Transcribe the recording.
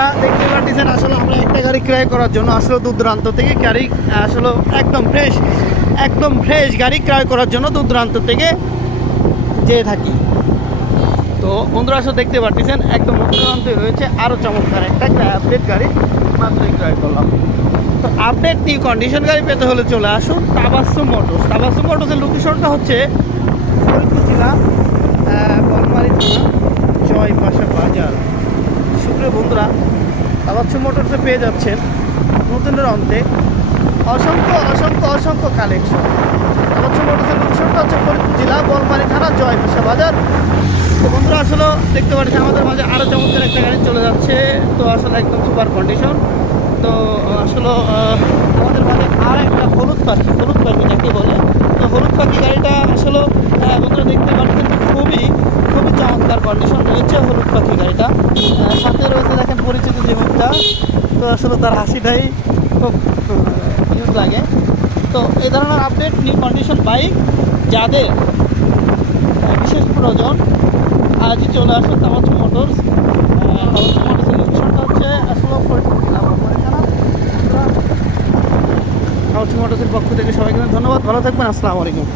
বন্ধুরা দেখতে পাচ্ছেন আসলে আমরা একটা গাড়ি ক্রয় করার জন্য আসলে দূর দূরান্ত থেকে গাড়ি আসলে একদম ফ্রেশ গাড়ি ক্রয় করার জন্য দূর দূরান্ত থেকে যেয়ে থাকি। তো বন্ধুরা আসলে দেখতে পাচ্ছেন একদম দূরান্তে রয়েছে আরও চমৎকার একটা আপডেট গাড়ি মাত্রই ক্রয় করলাম। তো আপডেট নিউ কন্ডিশন গাড়ি পেতে হলে চলে আসুন তাবাসসুম মোটরস। তাবাসসুম মোটরসের লোকেশনটা হচ্ছে ফরিদপুর জেলা বনমালী থানা জয়পাশা বাজার। সুপ্রিয় বন্ধুরা, তাবাসসুম মোটরসে পেয়ে যাচ্ছেন নতুনের অন্তে অসংখ্য কালেকশন। তাবাসসুম মোটরসের লোকেশনটা হচ্ছে ফরিদপুর জেলা বনমালী থানা জয়পাশা বাজার। তো বন্ধুরা আসলে দেখতে পাচ্ছি আমাদের মাঝে আরও চমৎকার একটা গাড়ি চলে যাচ্ছে। তো আসলে একদম সুপার কন্ডিশন। তো আসলে আমাদের মাঝে আর একটা হলুদ পাখি যাকে বলে, তো হলুদ পাখি গাড়িটা আসলে বন্ধুরা দেখতে পাচ্ছেন খুবই চমৎকার কন্ডিশন রয়েছে হলুদ পাখি গাড়িটা। সাথে রয়েছে দেখেন পরিচিত যে মুখটা, তো আসলে তার হাসিটাই খুব ইউজ লাগে। তো এই ধরনের আপডেট নিউ কন্ডিশন বাইক যাদের বিশেষ প্রয়োজন আজই চলে আসুন তাবাসসুম মোটরস। তাবাসসুম মোটরসের লোকেশনটা হচ্ছে আসলে তাবাসসুম মোটরসের পক্ষ থেকে সবাইকে ধন্যবাদ। ভালো থাকবেন। আসসালামু আলাইকুম।